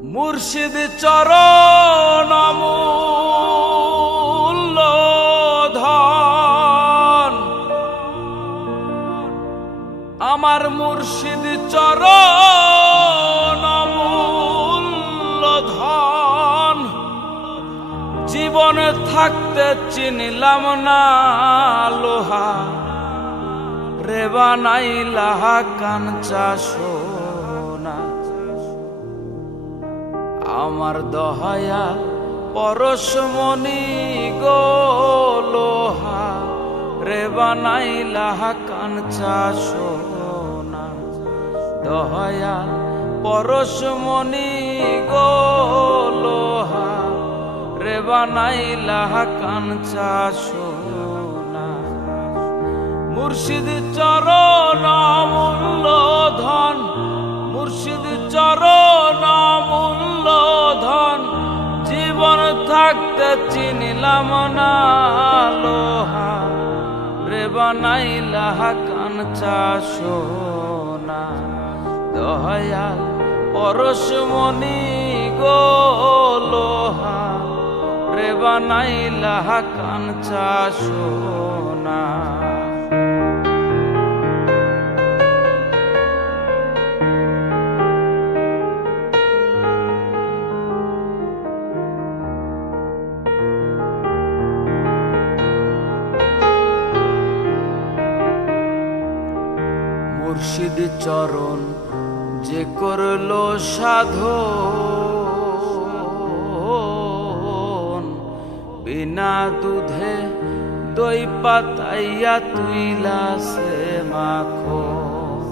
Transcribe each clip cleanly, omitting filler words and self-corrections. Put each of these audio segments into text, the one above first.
মুর্শিদ চরণ অমূল্য ধন, আমার মুর্শিদ চরণ অমূল্য ধন। জীবনে থাকতে চিনিলাম না লোহা, রে বানাইলা কাঞ্চা সোনা। আমার দহায়া পরশমণি গো লোহা, রে বানাইলা কাঞ্চা সোনা। দহায়া পরশমণি গো লোহা, রে বানাইলা কাঞ্চা সোনা। মুর্শিদ চরণ অমূল্য ধন, মুর্শিদ চরণ অমূল্য ধন। জীবন থাকতে চিনিলাম না লোহা, রে বানাইলা কাঞ্চা সোনা। দয়াল পরশমণি গো লোহা, রে বানাইলা কাঞ্চা সোনা। মুর্শিদ চরণ যে করলো সাধন, বিনা দুধে দই পাতাইয়া তুইলা সে মাখন।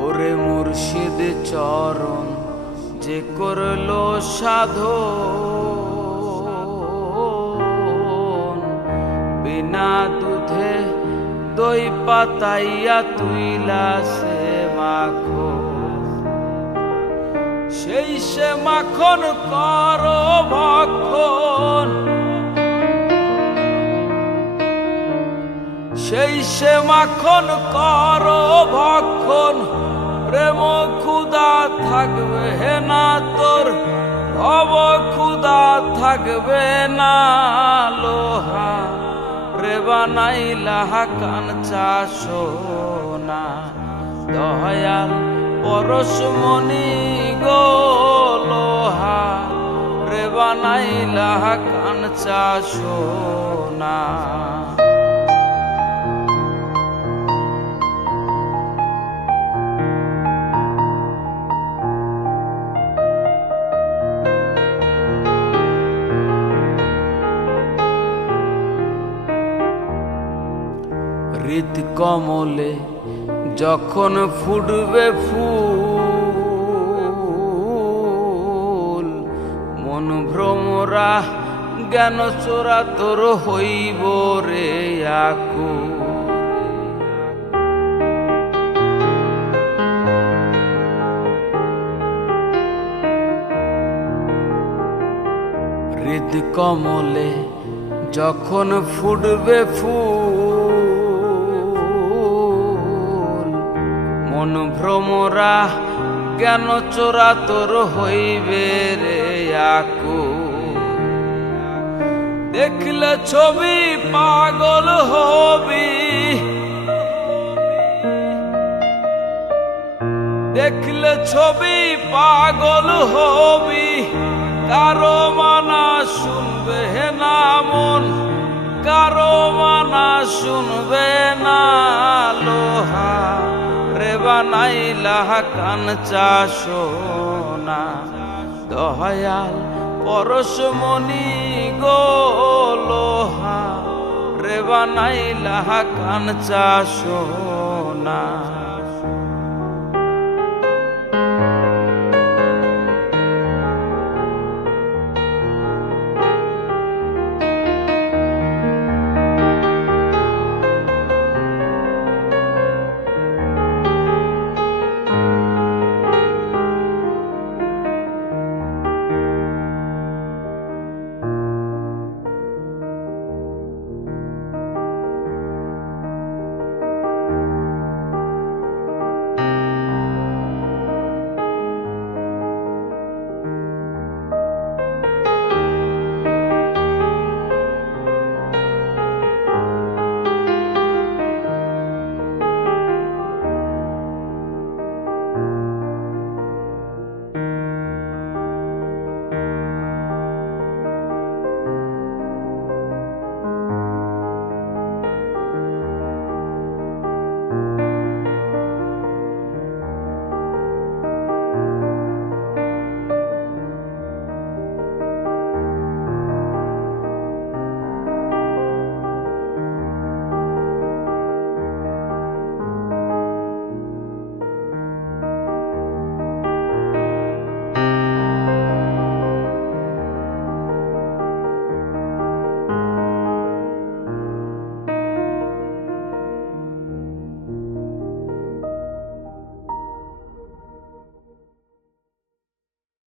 ওরে মুর্শিদ চরণ যে করলো সাধন, বিনা দুধে দই পাতাইয়া তুইলা সে মাখন। সেই সে মাখন কর ভক্ষণ, সেই সে মাখন কর ভক্ষণ। প্রেম ক্ষুধা থাকবে না তোর, ভব ক্ষুধা থাকবে না লোহা, রে বানাইলা কাঞ্চা সোনা। দয়াল পরশমণি গো লোহা, রে বানাইলা কাঞ্চা সোনা। হৃদ কমলে যখন ফুটবে ফুল, মন ভ্রমরা জ্ঞান চোরা তোর হইব রে আকুল। হৃদ কমলে যখন ফুটবে ফুল, মন ভ্রমরা জ্ঞান চোরা তোর হইবে রে আকুল। দেখলে ছবি পাগল হবি, দেখলে ছবি পাগল হবি। কারো মানা শুনবে না মন, কারো মানা শুনবে না লোহা, রে বানাইলা কাঞ্চা সোনা। দয়াল পরশমণি গো লোহা, রে বানাইলা কাঞ্চা সোনা।